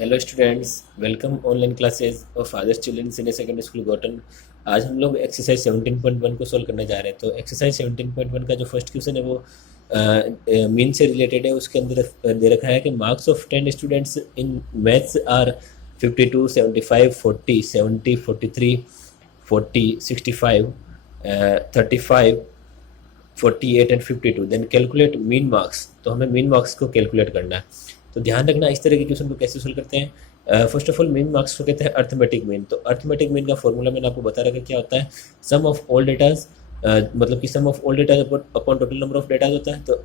Hello students, welcome online classes of Adarsh children senior secondary school gotten. आज हम लोग exercise 17.1 को solve करने जा रहे हैं। तो एक्सरसाइज 17.1 का जो फर्स्ट क्वेश्चन है वो मीन से रिलेटेड है। उसके अंदर दे रखा है कि marks of 10 students in maths are 52, 75, 40, 70, 43, 40, 65, 35, 48 and 52। Then calculate mean marks. तो हमें मीन मार्क्स को कैलकुलेट करना है। तो ध्यान रखना इस तरह के क्वेश्चन को कैसे सोल्व करते हैं। First of all mean marks को कहते हैं अर्थमेटिक मीन। तो अर्थमेटिक मीन का फॉर्मूला मैंने आपको बता रखा क्या होता है। सम ऑफ ऑल डेटाज, मतलब कि sum of all data upon total number of datas होता है। तो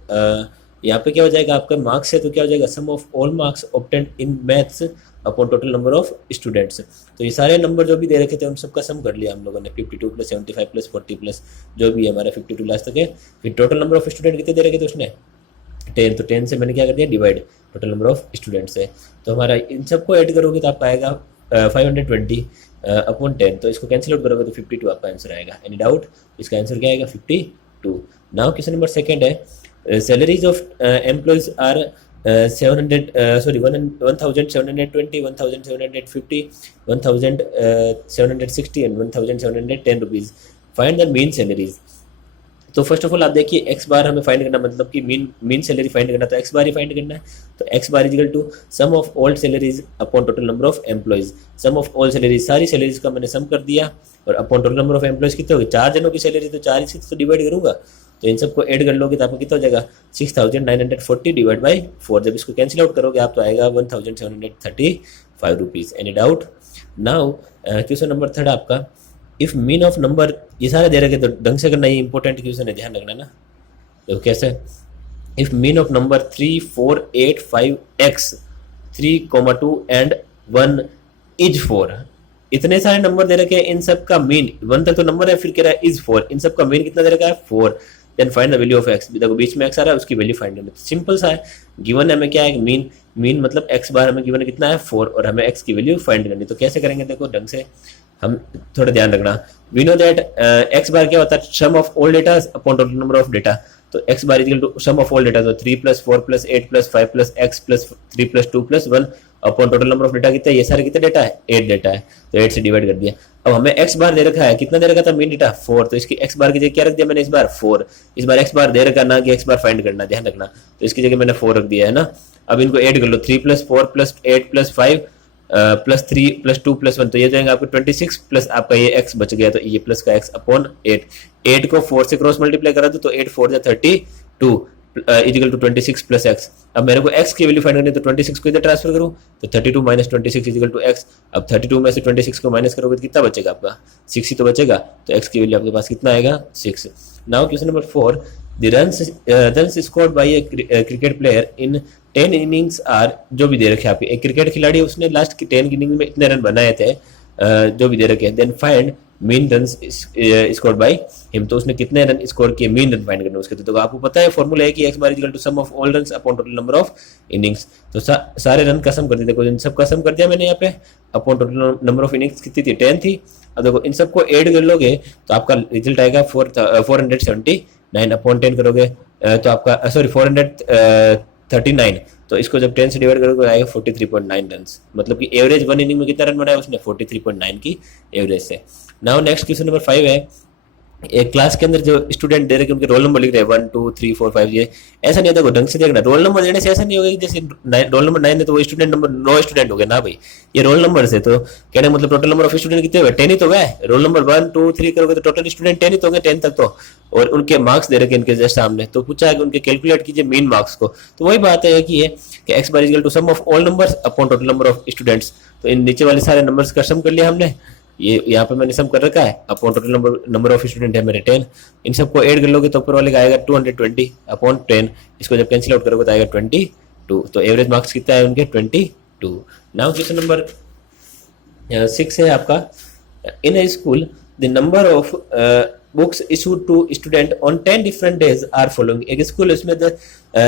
यहाँ पे क्या हो जाएगा आपका मार्क्स है, तो क्या हो जाएगा sum of all marks obtained in maths upon total number of students. तो ये सारे नंबर जो भी दे रखे थे उन सबका सम कर लिया हम लोगों ने। 52 प्लस 75 प्लस 40 प्लस जो भी है हमारा 52 लास्ट तक है। फिर टोटल नंबर ऑफ स्टूडेंट कितने दे रखे थे उसने 10। तो 10 से मैंने क्या कर दिया divide, total number of students है। तो हमारा इन सबको ऐड करोगे तो आपका आएगा 520 अपॉन 10। तो इसको कैंसिल आउट करोगे तो 52 आपका आंसर आएगा। Any doubt? इसका आंसर क्या आएगा 52। नाउ क्वेश्चन नंबर सेकंड है salaries of employees are 1720, 1750, 1760 and 1710 rupees. Find the mean salaries. तो फर्स्ट ऑफ ऑल आप देखिए एक्स बार हमें फाइंड करना, मतलब कि मीन सैलरी फाइंड करना, तो एक्स बार ही फाइंड करना है। तो x bar equal to sum of all salaries upon total number of employees. Sum of all salaries, सारी सैलरीज का मैंने सम कर दिया, और upon total number of employees कितने हो गए, 4 जनों की सैलरी, तो 4 से तो डिवाइड करूंगा। तो इन सबको ऐड कर लोगे तो आपको कितना हो जाएगा 6940 डिवाइड बाई 4। जब इसको कैंसिल आउट करोगे आप तो आएगा 1735 rupees. Any doubt? Now question number third आपका इफ मीन ऑफ नंबर, ये सारे दे रखे तो ढंग से करना, ये इंपॉर्टेंट क्वेश्चन है, ध्यान रखना ना। तो कैसे, if mean of number 3, 4, 8, 5x 3,2 and 1 is 4। इतने सारे नंबर दे रखे हैं, इन सब का मीन 1 तक तो नंबर है, फिर कह रहा है इज 4, इन सब का मीन कितना दे रखा है 4। Then find the value of x। देखो बीच में x आ रहा है, उसकी वैल्यू फाइंड करनी है। सिंपल सा है, गिवन है हमें क्या है मीन मतलब x बार हमें गिवन कितना है 4, और हमें x की वैल्यू फाइंड करनी। तो कैसे करेंगे, देखो ढंग से हम थोड़ा ध्यान रखना। We know that X bar क्या होता है sum of all data upon total number of data. तो x bar equal to sum of all data, तो 3 plus 4 plus 8 plus 5 plus X plus 3 plus 2 plus 1 upon total number of data कितना है, ये सारे कितने डेटा है 8 data है। तो 8 से डिवाइड कर दिया। अब हमें एक्स बार दे रखा है, कितना दे रखा था मीन डेटा 4, तो इसकी एक्स बार की जगह क्या रख दिया मैंने इस बार 4। इस बार एक्स बार दे रखा ना कि एक्स बार फाइंड करना, ध्यान रखना। तो इसकी जगह मैंने 4 रख दिया है ना। अब इनको ऐड कर लो, 3 plus 4 plus 8 plus 5 plus 3 plus 2 plus 1, तो ये जाएगा आपको 26 प्लस आपका ये x बच गया, तो ये प्लस का x अपॉन 8 को 4 से क्रॉस मल्टीप्लाई करा दो तो 8 4 जा 32 इजिकल टू 26 प्लस x। अब मेरे को x की वैल्यू फाइंड करनी है, तो 26 को इधर ट्रांसफर करूं तो 32 माइनस 26 इजिकल टू x। अब 32 में से 26 को माइनस करोगे तो कितना बचेगा आपका 6 ही तो बचेगा। तो x की वैल्यू आपके पास कितना आएगा 6। Now question number 4 the runs scored by a cricket player in 10 innings are, जो भी दे रखे आपके, एक क्रिकेट खिलाड़ी उसने लास्ट की 10 इनिंग में इतने रन बनाए थे, जो भी दे रखे हैं। Then find mean run scored by him. तो उसने कितने रन स्कोर किए, मीन रन फाइंड करने उसके। तो आपको पता है फॉर्मूला है कि x bar equal to sum of all runs upon total number of innings. तो सारे रन का सम कर दिया। देखो इन सब का सम कर दिया मैंने यहाँ पे, upon total number of innings कितनी थी 10 थी। अब देखो इन सबको ऐड कर लोगे तो आपका रिजल्ट आएगा 479 अपॉन 10 करोगे तो आपका सॉरी 439। तो इसको जब 10 से डिवाइड करोगे तो आएगा 43.9 रन। मतलब कि एवरेज 1 इनिंग में कितना रन बनाया उसने 43.9 की एवरेज से। नाउ नेक्स्ट क्वेश्चन नंबर 5 है, एक क्लास के अंदर जो स्टूडेंट दे रहे हैं उनके रोल नंबर लिख रहे हैं 1 2 3 4 5। ये ऐसा नहीं होता, देखो ढंग से देखना। रोल नंबर देने से ऐसा नहीं होगा कि जैसे रोल नंबर 9 है तो वो स्टूडेंट नंबर 9 स्टूडेंट हो गए ना भाई, ये रोल नंबर से। तो कहने मतलब टोटल नंबर ऑफ स्टूडेंट कितने हुए 10 ही तो गए। रोल नंबर 1 2 3 करोगे तो टोटल स्टूडेंट 10 ही तो गए 10 तक तो। और उनके मार्क्स दे रखे इनके जस्ट सामने, तो पूछा है कि उनके कैलकुलेट कीजिए मीन मार्क्स को। तो वही बात है कि x bar equal to sum of all numbers upon total number of students. तो इन नीचे वाले सारे नंबर्स का सम कर लिया हमने, ये यहाँ पे मैंने सम कर रखा है। Upon total number of student है मेरे 10। इन सबको ऐड कर लोगे तो ऊपर वाले का आएगा 220 अपॉन 10। इसको जब कैंसिल आउट करोगे तो आएगा 22। तो एवरेज मार्क्स कितना है उनके 22। नाउ क्वेश्चन नंबर 6 है आपका, in a school the number of books issued to student on 10 different days are following. एक स्कूल उसमें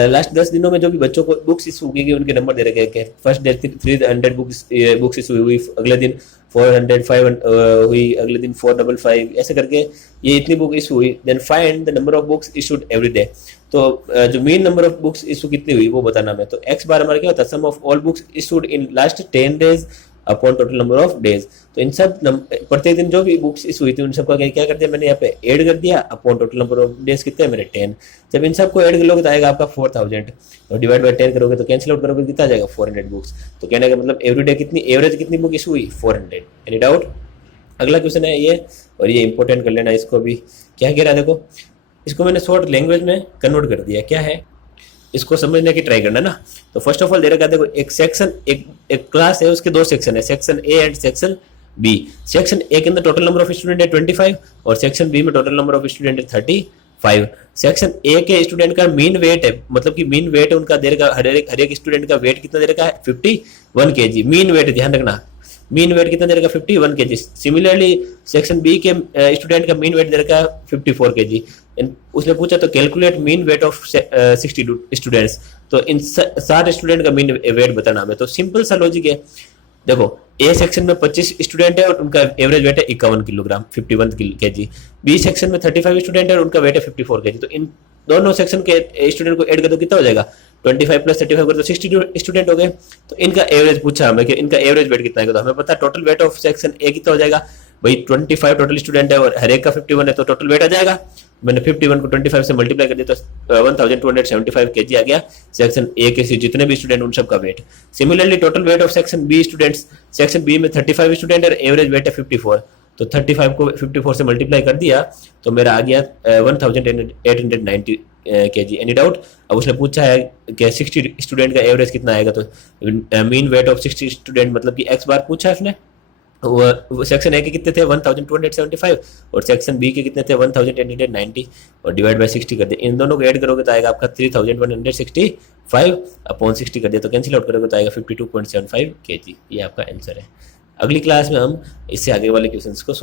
लास्ट 10 दिनों में जो भी बच्चों को बुक्स इशू की गई उनके नंबर दे रखे हैं। फर्स्ट डे 300 बुक्स इशू हुई, अगले दिन 400 500 हुई, अगले दिन 455, ऐसे करके ये इतनी बुक इशू हुई। Then find the number of books issued every day. तो जो mean number of books issue कितनी हुई वो बताना हमें। तो एक्स बार हमारा क्या होता है, sum of all books issued in last 10 days upon total number of days. तो इन सब प्रत्येक दिन जो भी बुक्स इशू हुई थी उन सबका क्या कर दिया मैंने यहाँ पे ऐड कर दिया upon total number of days कितने हैं मेरे 10। जब इन सबको ऐड कर लोगे तो आएगा आपका 4000 और डिवाइड बाय 10 करोगे तो कैंसिल आउट करोगे कितना आ जाएगा 400 बुक्स। तो कहने का मतलब एवरीडे कितनी एवरेज कितनी बुक इशू हुई 400। Any doubt? अगला क्वेश्चन है ये, और ये इंपॉर्टेंट कर लेना इसको भी। क्या कह रहा है देखो, इसको मैंने शॉर्ट लैंग्वेज में कन्वर्ट कर दिया। क्या है, इसको समझने की ट्राई करना ना। तो फर्स्ट ऑफ ऑल दे रखा है देखो, एक सेक्शन एक क्लास है, उसके दो सेक्शन है, section A and section B. Section A के अंदर टोटल नंबर ऑफ स्टूडेंट है 25 और सेक्शन बी में टोटल नंबर ऑफ स्टूडेंट है 35। सेक्शन ए के स्टूडेंट का मीन वेट है, मतलब कि मीन वेट है उनका दे रखा, हर एक स्टूडेंट का वेट कितना दे रखा है 51 kg मीन वेट, ध्यान रखना मीन वेट कितना दे रखा 51 kg। सिमिलरली सेक्शन बी के स्टूडेंट का मीन वेट दे रखा 54 kg। उसने पूछा तो calculate mean weight of 60 students. तो इन 60 स्टूडेंट का मीन वेट बताना हमें। तो सिंपल सा लॉजिक है, देखो ए सेक्शन में 25 स्टूडेंट है और उनका एवरेज वेट है 51 किलोग्राम 51 kg। बी सेक्शन में 35 स्टूडेंट है और उनका वेट है 54 kg। तो इन दोनों सेक्शन के स्टूडेंट को ऐड कर दो कितना हो जाएगा 25 प्लस 35 कर दो 60 स्टूडेंट हो गए। तो इनका एवरेज पूछा हमें कि इनका एवरेज वेट कितना है, तो हमें पता है total weight of section A कितना हो जाएगा भाई 25 टोटल स्टूडेंट है और हर एक का 51 है तो टोटल वेट आ जाएगा। मैंने 51 को 25 से मल्टीप्लाई कर दिया तो 1275 kg आ गया सेक्शन ए के जितने भी स्टूडेंट उन सब का weight. Similarly total weight of section B students, section B में 35 स्टूडेंट है, एवरेज वेट है 54। तो 35 को 54 से मल्टीप्लाई कर दिया तो मेरा आ गया 1890 kg। Any doubt? अब उसने पूछा है कि 60 स्टूडेंट का एवरेज कितना आएगा, तो मीन वेट ऑफ 60 स्टूडेंट मतलब कि एक्स बार पूछा है उसने। वो सेक्शन ए के कितने थे 1275 और सेक्शन बी के कितने थे 1890 और डिवाइड बाय 60 कर दिया। इन दोनों को ऐड करोगे तो आएगा आपका 3165 अपॉन 60 कर दिया तो कैंसिल आउट करोगे तो आएगा 52.75 kg। ये आपका आंसर है। अगली क्लास में हम इससे आगे वाले क्वेश्चंस को